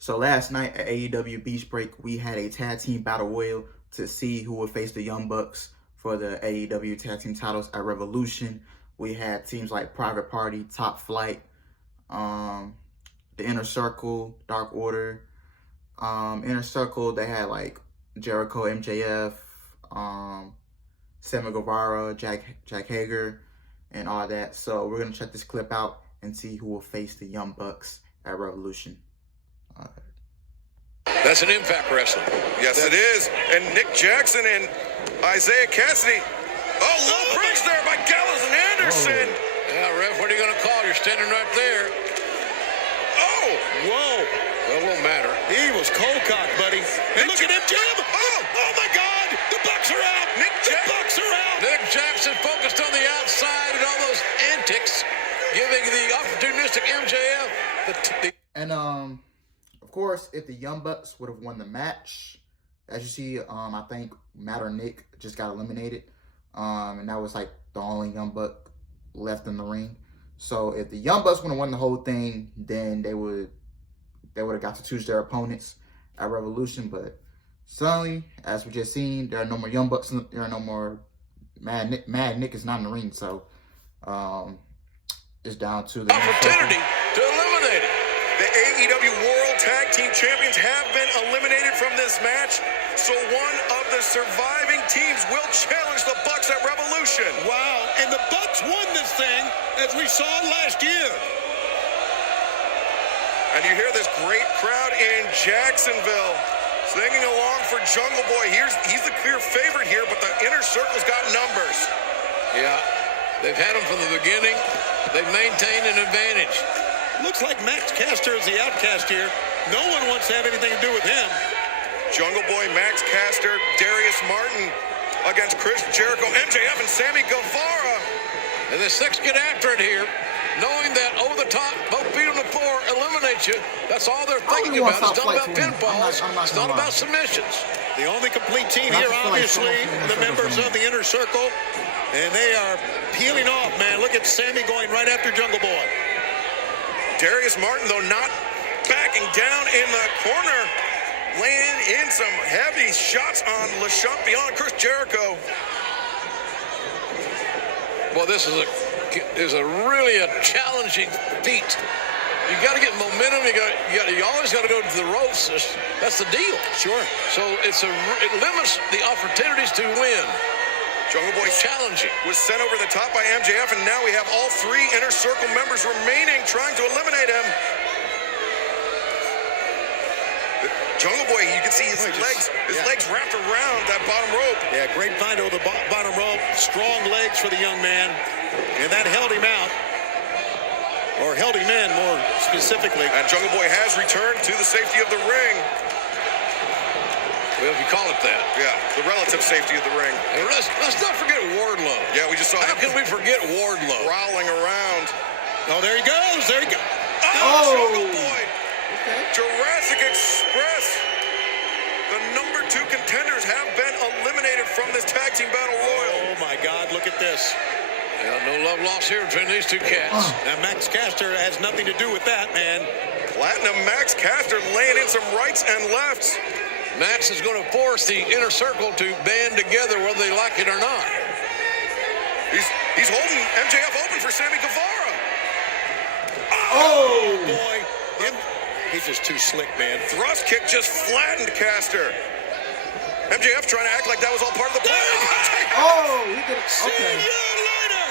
So last night at AEW Beach Break, we had a tag team battle royal to see who would face the Young Bucks for the AEW tag team titles at Revolution. We had teams like Private Party, Top Flight, the Inner Circle, Dark Order. Inner Circle, they had like Jericho, MJF, Sammy Guevara, Jack Hager, and all that. So we're going to check this clip out and see who will face the Young Bucks at Revolution. That's an Impact Wrestling. Yes, it is. And Nick Jackson and Isaiah Cassidy. Oh, low bridge there by Gallows and Anderson. Yeah, ref, what are you going to call? You're standing right there. Oh! Whoa. Well, it won't matter. He was cold-cocked, buddy. And look at him, Jim. Oh, my God. The Bucks are out. The Bucks are out. Nick Jackson focused on the outside and all those antics, giving the opportunistic MJF And, of course, if the Young Bucks would have won the match, as you see, I think Matt or Nick just got eliminated. And that was like the only Young Buck left in the ring. So if the Young Bucks would have won the whole thing, then they would have got to choose their opponents at Revolution. But suddenly, as we just seen, there are no more Young Bucks. There are no more Mad Nick. Mad Nick is not in the ring. So it's down to the opportunity to eliminate it. The AEW World Tag Team Champions have been eliminated from this match, so one of the surviving teams will challenge the Bucks at Revolution. Wow, and the Bucks won this thing, as we saw last year. And you hear this great crowd in Jacksonville singing along for Jungle Boy. He's the clear favorite here, but the Inner Circle's got numbers. Yeah, they've had them from the beginning. They've maintained an advantage. Looks like Max Caster is the outcast here. No one wants to have anything to do with him. Jungle Boy, Max Caster, Darius Martin against Chris Jericho, MJF, and Sammy Guevara. And the six get after it here, knowing that over the top, both feet on the floor, eliminate you. That's all they're thinking about. It's not about pinfalls. It's not about submissions. The only complete team here, obviously, the members of the Inner Circle. And they are peeling off, man. Look at Sammy going right after Jungle Boy. Darius Martin, though, not backing down in the corner, laying in some heavy shots on Le Champion, Chris Jericho. Well, this is really a challenging feat. You got to get momentum. You always got to go to the ropes. That's the deal. Sure. So it limits the opportunities to win. Jungle Boy challenging was sent over the top by MJF, and now we have all three Inner Circle members remaining, trying to eliminate him. Jungle Boy, you can see his legs wrapped around that bottom rope. Yeah, great find over the bottom rope. Strong legs for the young man, and that held him out, or held him in more specifically. And Jungle Boy has returned to the safety of the ring. Well, if you call it that. Yeah, the relative safety of the ring. And let's not forget Wardlow. Yeah, we just saw How him. can we forget Wardlow? Prowling around. Oh, there he goes. There he goes. Oh, Jungle Boy. Okay. Jurassic Express. The number 2 contenders have been eliminated from this tag team battle royal. Oh, my God. Look at this. Yeah, no love lost here between these two cats. Now, Max Caster has nothing to do with that, man. Platinum Max Caster laying in some rights and lefts. Max is going to force the Inner Circle to band together whether they like it or not. He's holding MJF open for Sammy Guevara. Oh, boy. He's just too slick, man. Thrust kick just flattened Caster. MJF trying to act like that was all part of the plan. Oh, he did it. See Okay. you later.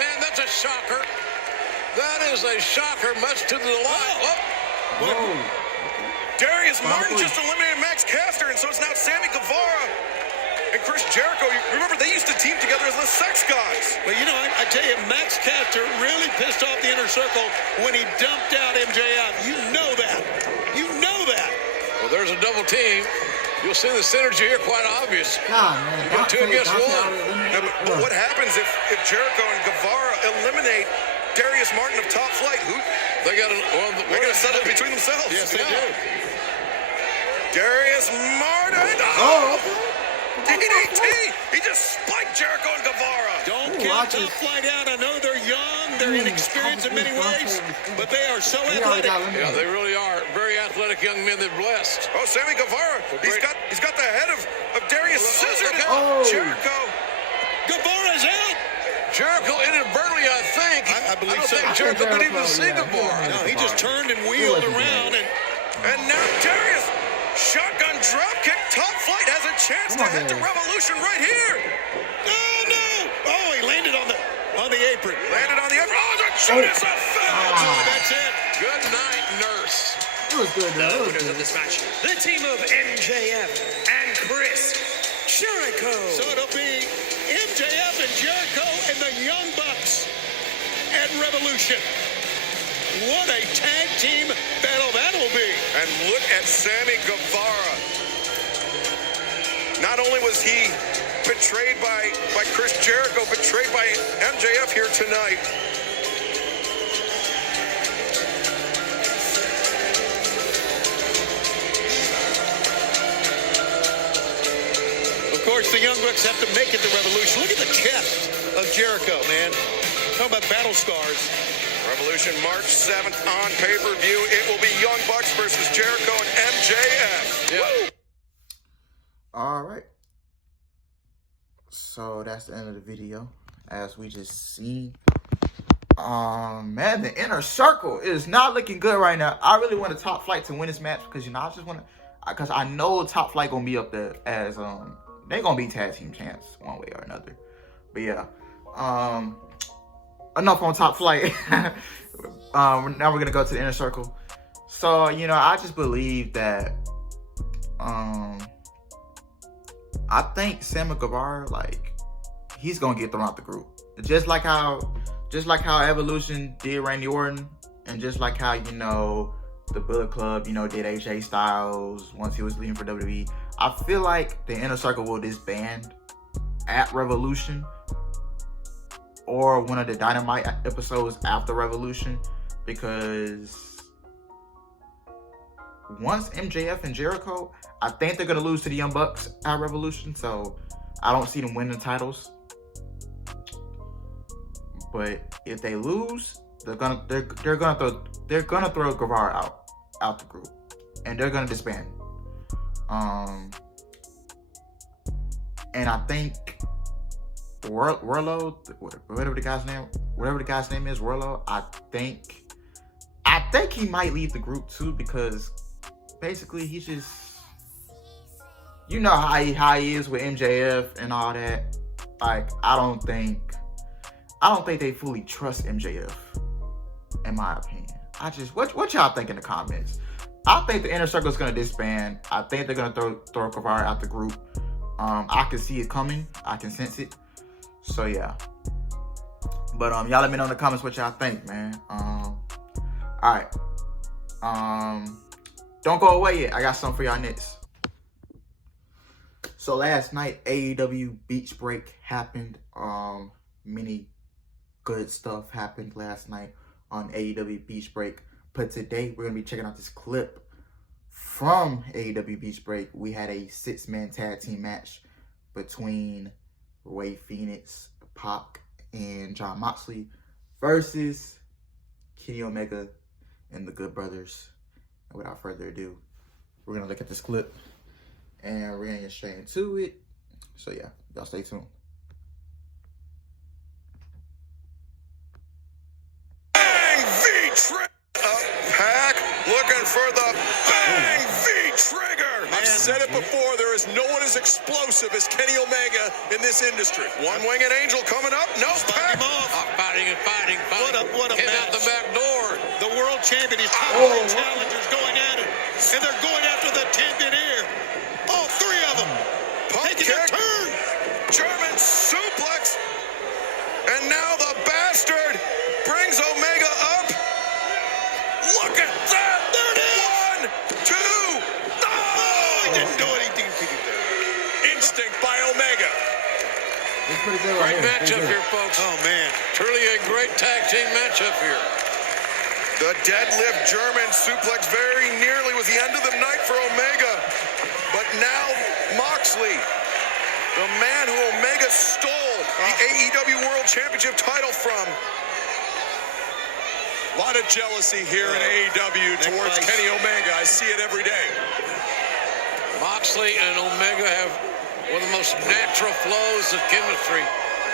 Man, that's a shocker. That is a shocker, much to the delight. Whoa. Darius Martin just eliminated Max Caster, and so it's now Sammy Guevara and Chris Jericho. Remember, they used to team together as the Sex Gods. Well, you know, I tell you, Max Caster really pissed off the Inner Circle when he dumped out MJF. You know that. You know that. Well, there's a double team. You'll see the synergy here quite obvious. God, man. You got 2 against 1. Now, but what happens if Jericho and Guevara eliminate Darius Martin of Top Flight? They're going to settle between themselves. Yes, they do. Darius Martin. Oh, DDT. He just spiked Jericho and Guevara. Don't count Top Flight out. I know they're young. They're inexperienced in many ways, but they are so athletic. Yeah, they really are. Very athletic athletic young men they're blessed. Oh, Sammy Guevara, he's got the head of Darius Scissor. Jericho. Guevara's out. Jericho inadvertently, I think. I believe don't so. think Jericho could even see Guevara. No, he just turned and wheeled around. And now Darius, shotgun dropkick, top flight has a chance to head to Revolution right here. No. Oh, he landed on the apron. Landed on the apron. Oh, the Judas effect. That's it. Good night, nurse. It was good, though. The winners of this match, the team of MJF and Chris Jericho. So it'll be MJF and Jericho and the Young Bucks at Revolution. What a tag team battle that will be. And look at Sammy Guevara. Not only was he betrayed by Chris Jericho, betrayed by MJF here tonight. Of course, the Young Bucks have to make it to Revolution. Look at the chest of Jericho, man. Talk about battle scars. Revolution March 7th on pay-per-view. It will be Young Bucks versus Jericho and MJF. Yeah. All right. So that's the end of the video. As we just seen. Man, the Inner Circle is not looking good right now. I really want a Top Flight to win this match because, I just want to, because I know Top Flight gonna be up there as they're gonna be tag team champs one way or another. But yeah, enough on Top Flight. Now we're gonna go to the Inner Circle. So I just believe that I think Sammy Guevara, he's gonna get thrown out the group, just like how Evolution did Randy Orton, and just like how the Bullet Club did AJ Styles once he was leaving for WWE. I feel like the Inner Circle will disband at Revolution or one of the Dynamite episodes after Revolution, because once MJF and Jericho, I think they're gonna lose to the Young Bucks at Revolution, so I don't see them winning the titles. But if they lose, they're gonna throw Guevara out the group, and they're gonna disband. And I think Warlow, whatever the guy's name is, Warlow, I think he might leave the group too, because basically he's just, how he is with MJF and all that. I don't think they fully trust MJF, in my opinion. What y'all think in the comments? I think the Inner Circle is gonna disband. I think they're gonna throw Guevara out the group. I can see it coming. I can sense it. So yeah. But y'all let me know in the comments what y'all think, man. Alright. Don't go away yet. I got something for y'all next. So last night, AEW Beach Break happened. Many good stuff happened last night on AEW Beach Break. But today, we're going to be checking out this clip from AEW Beach Break. We had a 6-man tag team match between Rey Fenix, Pac, and Jon Moxley versus Kenny Omega and the Good Brothers. And without further ado, we're going to look at this clip and we're going to get straight into it. So yeah, y'all stay tuned. Pac looking for the Bang V Trigger. I've said it before, there is no one as explosive as Kenny Omega in this industry. One-winged angel coming up. No, Pac. Fighting. What a Came match. out the back door. The world champion, his top 3 challengers going at it. And they're going after the 10th in here. All 3 of them. Taking a turn. German suplex. And now the bastard brings Omega up. Look at that. There it is. 1, 2. He didn't do anything. Instinct by Omega. Great matchup here, folks. Oh, man. Truly a great tag team matchup here. The deadlift German suplex very nearly was the end of the night for Omega. But now Moxley, the man who Omega stole the AEW World Championship title from. A lot of jealousy here in AEW towards Kenny Omega. I I see it every day. Moxley and Omega have one of the most natural flows of chemistry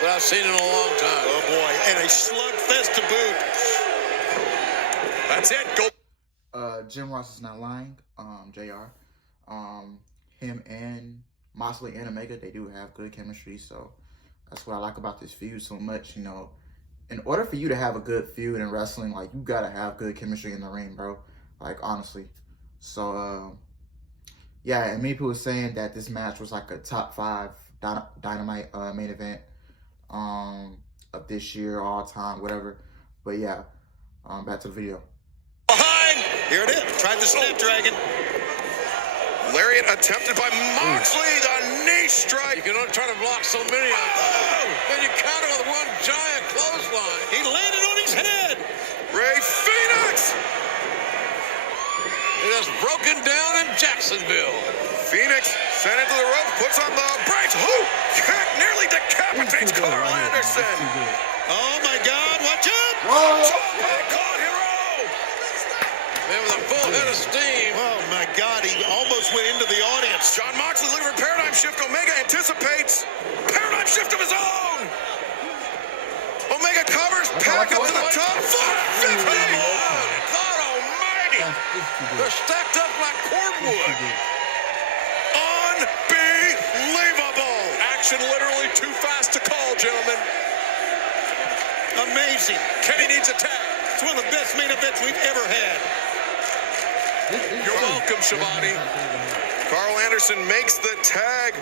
that I've seen in a long time. Oh, boy. And a slugfest to boot. That's it. Go. Jim Ross is not lying. JR. Him and Moxley and Omega, they do have good chemistry. So that's what I like about this feud so much. You know, in order for you to have a good feud in wrestling, like, you gotta have good chemistry in the ring, bro. Like, honestly. So, yeah, and many people were saying that this match was like a top 5 Dynamite main event of this year, all time, whatever. But yeah, back to the video. Behind. Here it is. Tried the Snapdragon. Lariat attempted by Moxley. The knee strike. You can only try to block so many of them. Then you counter with one giant clothesline. He landed on his head. Ray Phoenix. It is broken down in Jacksonville. Phoenix sent into the rope, puts on the brakes. Kick nearly decapitates Carl Anderson. Oh, my God. Watch out. Whoa! Caught hero. Man with a full head of steam. Oh, my God. He almost went into the audience. John Moxley looking for paradigm shift. Omega anticipates paradigm shift of his own. Omega covers, back up to the top. 450. God almighty. They're stacked up like cordwood. Unbelievable. Action literally too fast to call, gentlemen. Amazing. Kenny needs a tag. It's one of the best main events we've ever had. You're welcome, Shabani. Carl Anderson makes the tag.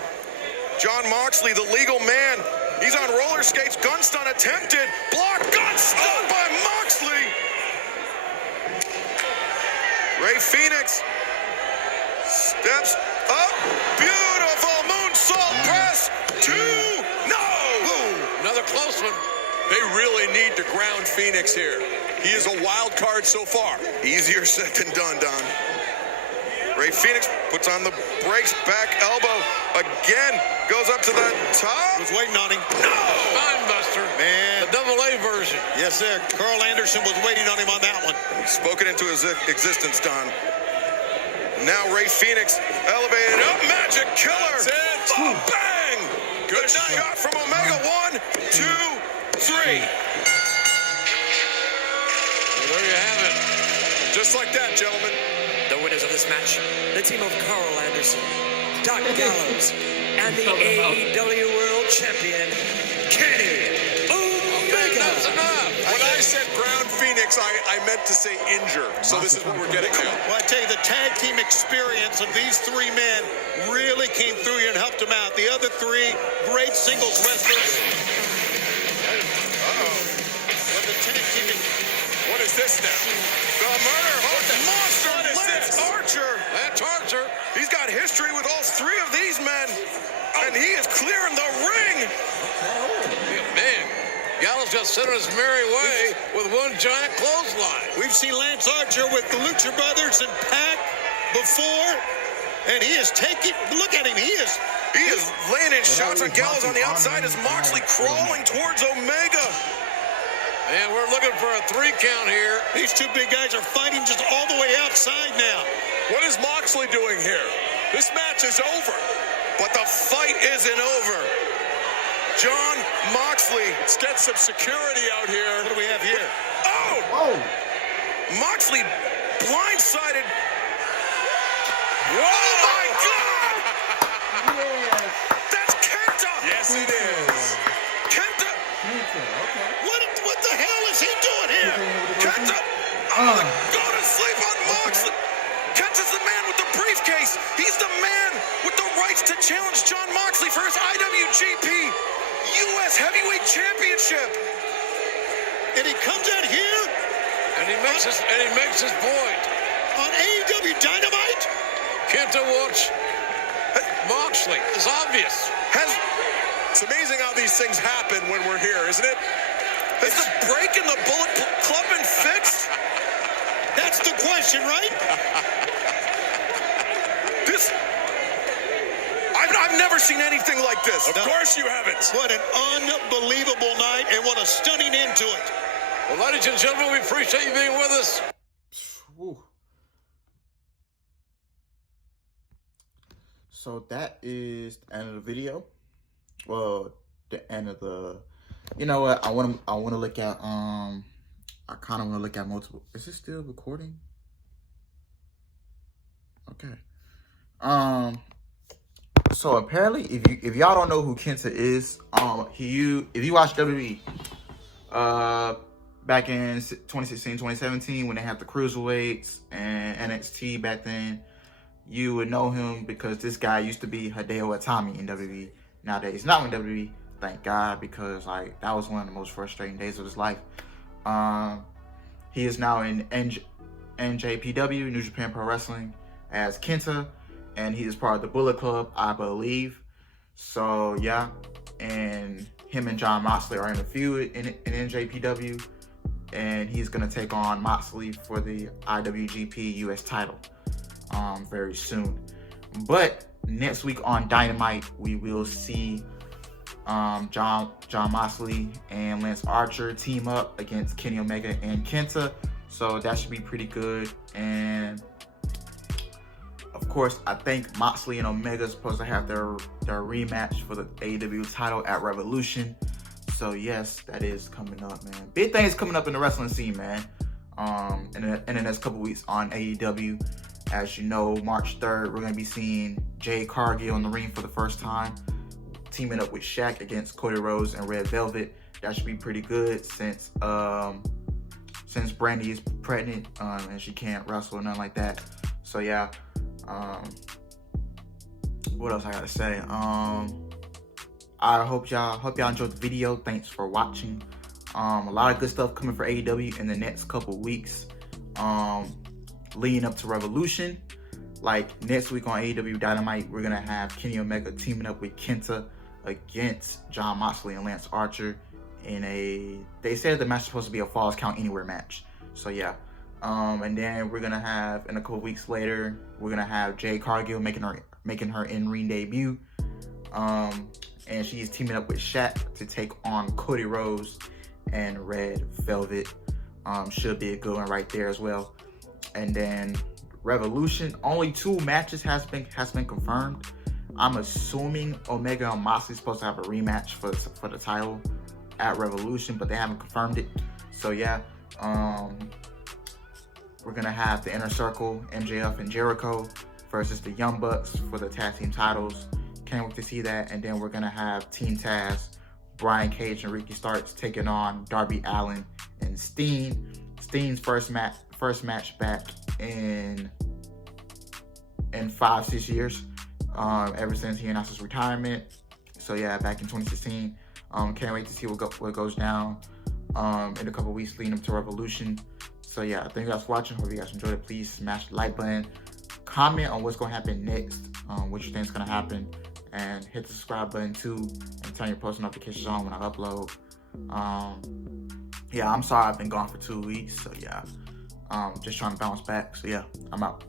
John Moxley, the legal man. He's on roller skates. Gun stun attempted. Block. Gun stun by Moxley. Ray Phoenix steps up. Beautiful moonsault press. 2. No. Another close one. They really need to ground Phoenix here. He is a wild card so far. Easier said than done, Don. Ray Phoenix puts on the brakes, back elbow again, goes up to the top. Was waiting on him. No! Spinebuster. Man. The double A version. Yes, sir. Carl Anderson was waiting on him on that one. Spoken into his existence, Don. Now Ray Phoenix elevated up, magic killer. That's it. Oh, bang! Good shot from Omega. 1, 2, 3. Well, there you have it. Just like that, gentlemen. The winners of this match, the team of Carl Anderson, Doc Gallows, and the AEW World Champion, Kenny Omega. That's enough. When I said ground Phoenix, I meant to say injure. So this is what we're getting now. Well, I tell you, the tag team experience of these 3 men really came through here and helped them out. The other 3, great singles wrestlers. But the tag team... What is this now? The murder host, monster Lance Archer. That's Archer. He's got history with all 3 of these men, and he is clearing the ring. Man, Gallows got set on his merry way with one giant clothesline. We've seen Lance Archer with the Lucha Brothers and Pac before, and he is taking... Look at him. He is laying in shots on Gallows on the outside as Moxley crawling towards Omega. And we're looking for a 3 count here. These 2 big guys are fighting just all the way outside now. What is Moxley doing here? This match is over. But the fight isn't over. John Moxley. Let's get some security out here. What do we have here? Oh! Moxley blindsided. Oh my God! That's Kenta! Yes, it is. Kenta! What the hell is he doing here? Kenta! I'm gonna go to sleep on Moxley! Kenta's the man with the briefcase! He's the man with the rights to challenge John Moxley for his IWGP US Heavyweight Championship! And he comes out here And he makes his point. on AEW Dynamite? Kenta wants Moxley. It's obvious. It's amazing how these things happen when we're here, isn't it? Has the break in the Bullet Club been fixed? That's the question, right? I've never seen anything like this. Of course you haven't. What an unbelievable night, and what a stunning end to it. Well, ladies and gentlemen, we appreciate you being with us. Woo. So that is the end of the video. Well, the end of the. You know what? I want to look at I kind of want to look at multiple. Is it still recording? Okay. So apparently, if y'all don't know who Kenta is, if you watch WWE, back in 2016, 2017, when they had the cruiserweights and NXT back then, you would know him because this guy used to be Hideo Itami in WWE. Nowadays, he's not in WWE, thank God, because like that was one of the most frustrating days of his life. He is now in NJPW, New Japan Pro Wrestling, as Kenta, and he is part of the Bullet Club, I believe. So yeah, and him and Jon Moxley are in a feud in NJPW, and he's gonna take on Moxley for the IWGP US title very soon. But next week on Dynamite, we will see Jon Moxley and Lance Archer team up against Kenny Omega and Kenta. So that should be pretty good. And of course, I think Moxley and Omega are supposed to have their rematch for the AEW title at Revolution. So yes, that is coming up, man. Big things coming up in the wrestling scene, man. In the next couple weeks on AEW. As you know, March 3rd, we're going to be seeing Jade Cargill in the ring for the first time, teaming up with Shaq against Cody Rhodes and Red Velvet. That should be pretty good since Brandy is pregnant and she can't wrestle or nothing like that. So yeah, what else I gotta say? I hope y'all enjoyed the video. Thanks for watching. A lot of good stuff coming for AEW in the next couple weeks. Leading up to Revolution, like next week on AEW Dynamite, we're gonna have Kenny Omega teaming up with Kenta against Jon Moxley and Lance Archer in they said the match is supposed to be a Falls Count Anywhere match. So yeah, and then we're gonna have, in a couple weeks later, we're gonna have Jade Cargill making her in-ring debut, and she's teaming up with Shaq to take on Cody Rhodes and Red Velvet. Should be a good one right there as well. And then Revolution, only 2 matches has been confirmed. I'm assuming Omega and Moxley is supposed to have a rematch for the title at Revolution, but they haven't confirmed it. So yeah, we're gonna have the Inner Circle, MJF and Jericho versus the Young Bucks for the tag team titles. Can't wait to see that. And then we're gonna have Team Taz, Brian Cage and Ricky Starks taking on Darby Allin and Steen. Steen's first match back in 5-6 years, ever since he announced his retirement. So yeah, back in 2016. Can't wait to see what goes down in a couple weeks leading up to Revolution. So yeah, thank you guys for watching. Hope you guys enjoyed it. Please smash the like button, comment on what's gonna happen next, what you think is gonna happen, and hit the subscribe button too, and turn your post notifications on when I upload. Yeah, I'm sorry I've been gone for 2 weeks. So yeah, just trying to bounce back. So yeah, I'm out.